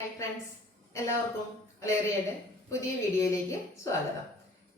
Hi friends, എല്ലാവർക്കും വളരെയേറെ പുതിയ വീഡിയോയിലേക്ക് സ്വാഗതം.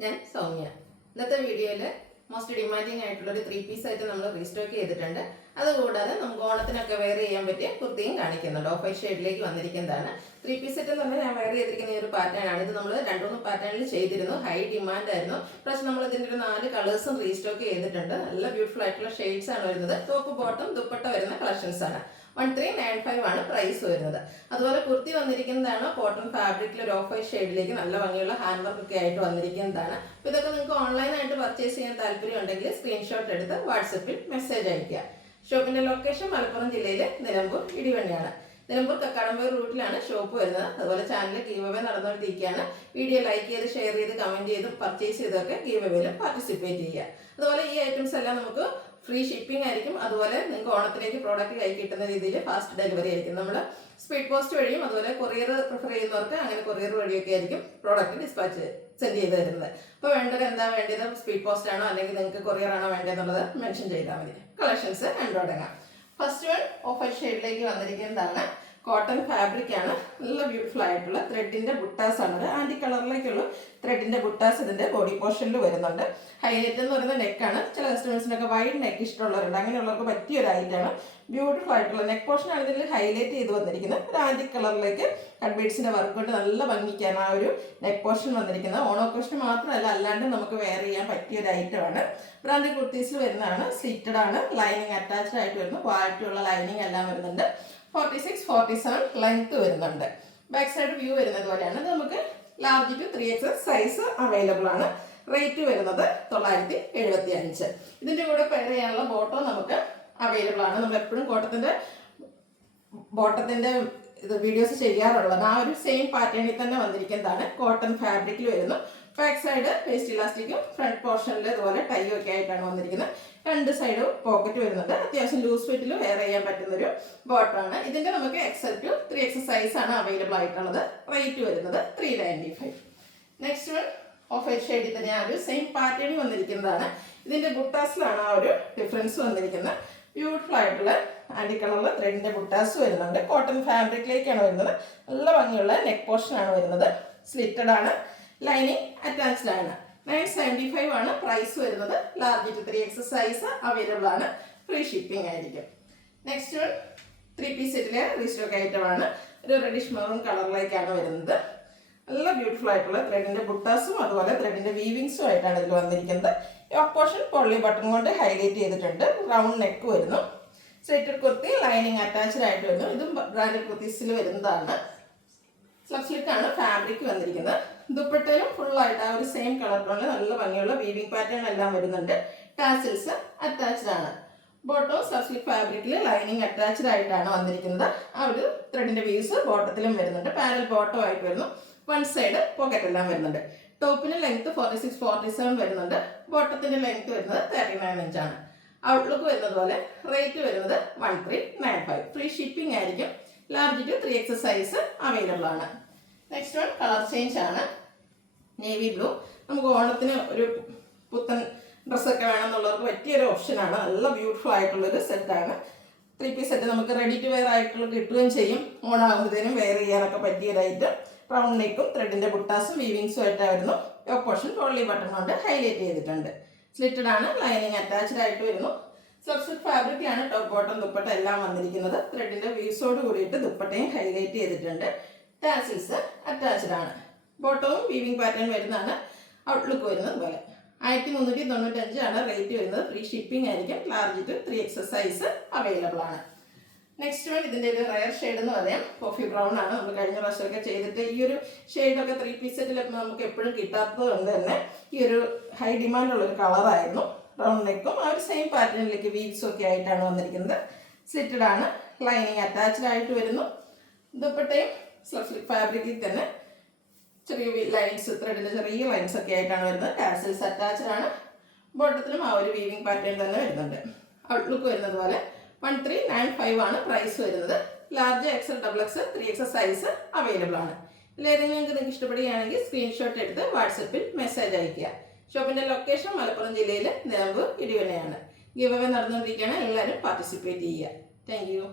ഞാൻ സൗമ്യ. ഇന്നത്തെ വീഡിയോയിൽ മോസ്റ്റ് ഡിമാൻഡിങ് ആയിട്ടുള്ള ഒരു 3 പീസ് ആയിട്ട് നമ്മൾ റീസ്റ്റോക്ക് ചെയ്തിട്ടുണ്ട്. അതുകൂടാതെ നമുക്ക് ഓണത്തിനൊക്കെ വെയർ ചെയ്യാൻ പറ്റിയ കുർത്തിയും കാണിക്കുന്നുണ്ട്. ഓഫ് വൈറ്റ് ഷെയ്ഡിലേക്ക് വന്നിരിക്കുന്നതാണ് 3 പീസ് സെറ്റ് എന്ന് പറഞ്ഞാൽ ഞാൻ വെയർ ചെയ്തിരിക്കുന്ന ഈ ഒരു പാറ്റേൺ ആണ്. ഇത് നമ്മൾ 2-3 പാറ്റേണിൽ ചെയ്തിരുന്നു. ഹൈ ഡിമാൻഡ് ആയിരുന്നു. പക്ഷേ നമ്മൾ ഇതിൻ്റെ ഒരു 4 കളേഴ്സും റീസ്റ്റോക്ക് ചെയ്തിട്ടുണ്ട്. നല്ല ബ്യൂട്ടിഫുൾ ആയിട്ടുള്ള ഷെയ്ഡ്സ് ആണ് വരുന്നത്. ടോപ്പ് ബോട്ടം ദുപ്പട്ട വരുന്ന കളക്ഷൻസ് ആണ്. 1395 ആണ് പ്രൈസ് വരുന്നത്. അതുപോലെ കുർത്തി വന്നിരിക്കുന്നതാണ് കോട്ടൺ ഫാബ്രിക്കിൽ ഒരു ഓഫ് വൈറ്റ് ഷെയ്ഡിലേക്ക് നല്ല ഭംഗിയുള്ള ഹാൻഡ് വർക്ക് ഒക്കെ ആയിട്ട് വന്നിരിക്കുന്നതാണ്. അപ്പോൾ ഇതൊക്കെ നിങ്ങൾക്ക് ഓൺലൈനായിട്ട് പർച്ചേസ് ചെയ്യാൻ താല്പര്യം ഉണ്ടെങ്കിൽ സ്ക്രീൻഷോട്ട് എടുത്ത് വാട്സപ്പിൽ മെസ്സേജ് അയയ്ക്കുക. ഷോപ്പിന്റെ ലൊക്കേഷൻ മലപ്പുറം ജില്ലയിലെ നിലമ്പൂർ ഇടിവണ്ണിയാണ്. നിലമ്പൂർ കക്കാടംപൊയിൽ റൂട്ടിലാണ് ഷോപ്പ് വരുന്നത്. അതുപോലെ ചാനൽ ഗീവ് അവേ നടന്നുകൊണ്ടിരിക്കുകയാണ്. വീഡിയോ ലൈക്ക് ചെയ്ത് ഷെയർ ചെയ്ത് കമന്റ് ചെയ്തും പർച്ചേസ് ചെയ്തൊക്കെ ഗീവ് അവേയിൽ പാർട്ടിസിപ്പേറ്റ് ചെയ്യുക. അതുപോലെ ഈ ഐറ്റംസ് എല്ലാം നമുക്ക് ഫ്രീ ഷിപ്പിംഗ് ആയിരിക്കും. അതുപോലെ നിങ്ങൾക്ക് ഓണത്തിലേക്ക് പ്രോഡക്റ്റ് കൈ കിട്ടുന്ന രീതിയിൽ ഫാസ്റ്റ് ഡെലിവറി ആയിരിക്കും. നമ്മൾ സ്പീഡ് പോസ്റ്റ് വഴിയും അതുപോലെ കൊറിയർ പ്രിഫർ ചെയ്യുന്നവർക്ക് അങ്ങനെ കൊറിയർ വഴിയൊക്കെ ആയിരിക്കും പ്രോഡക്റ്റ് ഡിസ്പാച്ച് സെൻഡ് ചെയ്ത് തരുന്നത്. അപ്പോൾ വേണ്ടത് എന്താ വേണ്ടത്, സ്പീഡ് പോസ്റ്റ് ആണോ അല്ലെങ്കിൽ നിങ്ങൾക്ക് കൊറിയർ ആണോ വേണ്ടതെന്നുള്ളത് മെൻഷൻ ചെയ്താൽ മതി. കളക്ഷൻസ് കണ്ടുതുടങ്ങാം. ഫസ്റ്റ് വൺ ഓഫ് വൈറ്റ് ഷെയ്ഡിലേക്ക് വന്നിരിക്കുന്നതാണ്. കോട്ടൺ ഫാബ്രിക് ആണ്. നല്ല ബ്യൂട്ടിഫുൾ ആയിട്ടുള്ള ത്രെഡിന്റെ ബുട്ടാസ് ആണ്. ഒരു ആന്റി കളറിലേക്കുള്ള ത്രെഡിന്റെ ബുട്ടാസ് ഇതിന്റെ ബോഡി പോർഷനിൽ വരുന്നുണ്ട്. ഹൈലൈറ്റ് എന്ന് പറയുന്ന നെക്കാണ്. ചില കസ്റ്റമേഴ്സിനൊക്കെ വൈഡ് നെക്ക് ഇഷ്ടമുള്ളവരുണ്ട്. അങ്ങനെയുള്ളവർക്ക് പറ്റിയ ഒരു ഐറ്റാണ്. ബ്യൂട്ടിഫുൾ ആയിട്ടുള്ള നെക്ക് പോർഷൻ ആണ് ഇതിൽ ഹൈലൈറ്റ് ചെയ്ത് വന്നിരിക്കുന്നത്. ഒരു ആന്റി കളറിലേക്ക് കട്ട് ബീഡ്സിന്റെ വർക്ക് കൊണ്ട് നല്ല ഭംഗിക്കാണ് ആ ഒരു നെക്ക് പോർഷൻ വന്നിരിക്കുന്നത്. ഓണോ ഓക്കേഷൻ മാത്രമല്ല, അല്ലാണ്ട് നമുക്ക് വെയർ ചെയ്യാൻ പറ്റിയ ഒരു ഐറ്റമാണ്. ബ്രാൻഡ് കുർത്തീസിൽ വരുന്നതാണ്. സ്ലിറ്റഡ് ആണ്. ലൈനിങ് അറ്റാച്ച്ഡ് ആയിട്ട് വരുന്നു. ക്വാളിറ്റിയുള്ള ലൈനിങ് എല്ലാം വരുന്നുണ്ട്. 46-47 ലെങ്ത് വരുന്നുണ്ട്. ബാക്ക് സൈഡ് വ്യൂ വരുന്നത് പോലെയാണ്. ഇത് നമുക്ക് large to 3XL size available ആണ്. റേറ്റ് വരുന്നത് 975. ഇതിന്റെ കൂടെ പെയർ ചെയ്യാനുള്ള ബോട്ടോ നമുക്ക് അവൈലബിൾ ആണ്. നമ്മൾ എപ്പോഴും ബോട്ടത്തിന്റെ ഇത് വീഡിയോസ് ചെയ്യാറുള്ളത് ആ ഒരു സെയിം പാറ്റേണിൽ തന്നെ വന്നിരിക്കുന്നതാണ്. കോട്ടൺ ഫാബ്രിക്കിൽ വരുന്നു. ബാക്ക് സൈഡ് വേസ്റ്റ് ഇലാസ്റ്റിക്കും ഫ്രണ്ട് പോർഷനിൽ ഇതുപോലെ ടൈ ഒക്കെ ആയിട്ടാണ് വന്നിരിക്കുന്നത്. 2 സൈഡും പോക്കറ്റ് വരുന്നുണ്ട്. അത്യാവശ്യം ലൂസ് ഫിറ്റിൽ വെയർ ചെയ്യാൻ പറ്റുന്ന ഒരു ബോട്ടമാണ്. ഇതിന്റെ നമുക്ക് XL to 3XL സൈസ് ആണ് അവൈലബിൾ ആയിട്ടുള്ളത്. റേറ്റ് വരുന്നത് 395. നെക്സ്റ്റ് വൺ ഓഫ് വൈറ്റ് ഷെയ്ഡിൽ തന്നെ ആ ഒരു സെയിം പാറ്റേണിൽ വന്നിരിക്കുന്നതാണ്. ഇതിന്റെ ബുട്ടാസിലാണ് ആ ഒരു ഡിഫറൻസ് വന്നിരിക്കുന്നത്. ബ്യൂട്ടിഫുൾ ആയിട്ടുള്ള ആന്റി കളറിൽ ത്രെഡിന്റെ ബുട്ടാസ് വരുന്നുണ്ട്. കോട്ടൺ ഫാബ്രിക്കിലേക്കാണ് വരുന്നത്. നല്ല ഭംഗിയുള്ള നെക്ക് പോർഷൻ ആണ് വരുന്നത്. സ്ലിറ്റഡ് ആണ്. ലൈനിങ് അറ്റാച്ച്ഡ് ആണ്. 975 ആണ് പ്രൈസ് വരുന്നത്. Large to 3XL size available ആണ്. ഫ്രീ ഷിപ്പിംഗ് ആയിരിക്കും. നെക്സ്റ്റ് വൺ 3 പീസ് സെറ്റിലെ റീസ്റ്റോക്ക് ഐറ്റം ആണ്. ഒരു റെഡിഷ് മെറൂൺ കളറിലേക്കാണ് വരുന്നത്. നല്ല ബ്യൂട്ടിഫുൾ ആയിട്ടുള്ള ത്രെഡിന്റെ ബുട്ടാസും അതുപോലെ ത്രെഡിന്റെ വീവിങ്സും ആയിട്ടാണ് ഇതിൽ വന്നിരിക്കുന്നത്. യോക്ക് പോർഷൻ പൊള്ളി ബട്ടൺ കൊണ്ട് ഹൈലൈറ്റ് ചെയ്തിട്ടുണ്ട്. റൗണ്ട് നെക്ക് വരുന്നു. സ്ലിറ്റഡ് കുർത്തി ലൈനിങ് അറ്റാച്ച്ഡ് ആയിട്ട് വരുന്നു. ഇതും ബ്രാൻഡഡ് കുർത്തീസിൽ വരുന്നതാണ്. സ്ലബ് സ്ലിക്ക് ആണ് ഫാബ്രിക് വന്നിരിക്കുന്നത്. ദുപ്പട്ടയിലും ഫുൾ ആയിട്ട് ആ ഒരു സെയിം കളർ ടോണിൽ നല്ല ഭംഗിയുള്ള വീവിംഗ് പാറ്റേൺ എല്ലാം വരുന്നുണ്ട്. ടാസിൽസ് അറ്റാച്ച്ഡ് ആണ്. ബോട്ടം സ്ലബ് സ്ലിക്ക് ഫാബ്രിക്കിൽ ലൈനിങ് അറ്റാച്ച്ഡ് ആയിട്ടാണ് വന്നിരിക്കുന്നത്. ആ ഒരു ത്രെഡിന്റെ വീവ്സ് ബോട്ടത്തിലും വരുന്നുണ്ട്. പാനൽ ബോട്ടം ആയിട്ട് വരുന്നു. വൺ സൈഡ് പോക്കറ്റ് എല്ലാം വരുന്നുണ്ട്. ടോപ്പിന് ലെങ്ത് 46-47 വരുന്നുണ്ട്. ബോട്ടത്തിന്റെ ലെങ്ത് വരുന്നത് 39 ഇഞ്ചാണ്. ഔട്ട്ലുക്ക് വരുന്നത് പോലെ റേറ്റ് വരുന്നത് 1395. ഫ്രീ ഷിപ്പിംഗ് ആയിരിക്കും. Large to 3XL size available ആണ്. നെക്സ്റ്റ് വൺ കളർ ചേഞ്ച് ആണ്. Navy blue. നമുക്ക് ഓണത്തിന് ഒരു പുത്തൻ ഡ്രസ്സൊക്കെ വേണമെന്നുള്ളവർക്ക് പറ്റിയൊരു ഓപ്ഷനാണ്. നല്ല ബ്യൂട്ടിഫുൾ ആയിട്ടുള്ളൊരു സെറ്റാണ്. 3 പീസ് സെറ്റ് നമുക്ക് റെഡി ടു വെയർ ആയിട്ടുള്ള കിട്ടുകയും ചെയ്യും. ഓണാകുമ്പോഴത്തേനും വെയർ ചെയ്യാനൊക്കെ പറ്റിയൊരായിട്ട് റൗണ്ട് നെക്കും ത്രെഡിന്റെ ബുട്ടാസും വീവിങ്സും ആയിട്ടായിരുന്നു. യോക്ക് പോർഷൻ പൊള്ളി ബട്ടൺ കൊണ്ട് ഹൈലൈറ്റ് ചെയ്തിട്ടുണ്ട്. സ്ലിറ്റഡ് ആണ്. ലൈനിങ് അറ്റാച്ച്ഡ് ആയിട്ട് വരുന്നു. സ്ലബ് സ്ലിക്ക് ഫാബ്രിക്കാണ് ടോപ്പ് ബോട്ടം ദുപ്പട്ട എല്ലാം വന്നിരിക്കുന്നത്. ത്രെഡിന്റെ വീവ്സോട് കൂടിയിട്ട് ദുപ്പട്ടയും ഹൈലൈറ്റ് ചെയ്തിട്ടുണ്ട്. ടാസിൽസ് അറ്റാച്ച്ഡ് ആണ്. ബോട്ടവും വീവിംഗ് പാറ്റേൺ വരുന്നതാണ്. ഔട്ട്ലുക്ക് വരുന്നത് പോലെ 1395 ആണ് റേറ്റ് വരുന്നത്. ഫ്രീ ഷിപ്പിംഗ് ആയിരിക്കും. Large to 3XL size available ആണ്. നെക്സ്റ്റ് വൺ ഇതിൻ്റെ ഒരു റയർ ഷെയ്ഡ് എന്ന് പറയാം. കോഫി ബ്രൗൺ ആണ്. നമ്മൾ കഴിഞ്ഞ പ്രാവശ്യമൊക്കെ ചെയ്തിട്ട് ഈ ഒരു ഷെയ്ഡൊക്കെ 3 പീസ് സെറ്റിൽ നമുക്ക് എപ്പോഴും കിട്ടാത്തത് കൊണ്ട് തന്നെ ഈ ഒരു ഹൈ ഡിമാൻഡുള്ളൊരു കളറായിരുന്നു. റൗണ്ട് നെക്കും ആ ഒരു സെയിം പാറ്റേണിലേക്ക് വീവ്സും ഒക്കെ ആയിട്ടാണ് വന്നിരിക്കുന്നത്. സ്ലിറ്റഡ് ആണ്. ലൈനിങ് അറ്റാച്ച്ഡ് ആയിട്ട് വരുന്നു. ദുപ്പട്ടയും സ്ലബ് സ്ലിക്ക് ഫാബ്രിക്കിൽ തന്നെ ചെറിയ ലൈൻസ് ത്രെഡിൻ്റെ ചെറിയ ലൈൻസ് ഒക്കെ ആയിട്ടാണ് വരുന്നത്. ടാസൽസ് അറ്റാച്ച്ഡ് ആണ്. ബോട്ടത്തിലും ആ ഒരു വീവിംഗ് പാറ്റേൺ തന്നെ വരുന്നുണ്ട്. ഔട്ട്ലുക്ക് വരുന്നത് പോലെ 1395 ആണ് പ്രൈസ് വരുന്നത്. Large XL, XXL, 3XL size available ആണ്. ഇതിലേതെങ്കിലും നിങ്ങൾക്ക് ഇഷ്ടപ്പെടുകയാണെങ്കിൽ സ്ക്രീൻഷോട്ട് എടുത്ത് വാട്സപ്പിൽ മെസ്സേജ് അയയ്ക്കുക. ഷോപ്പിന്റെ ലൊക്കേഷൻ മലപ്പുറം ജില്ലയിലെ നിലമ്പൂർ ഇടിവണ്ണയാണ്. ഗിവ് അവേ നടന്നുകൊണ്ടിരിക്കുകയാണ്. എല്ലാവരും പാർട്ടിസിപ്പേറ്റ് ചെയ്യുക. Thank you.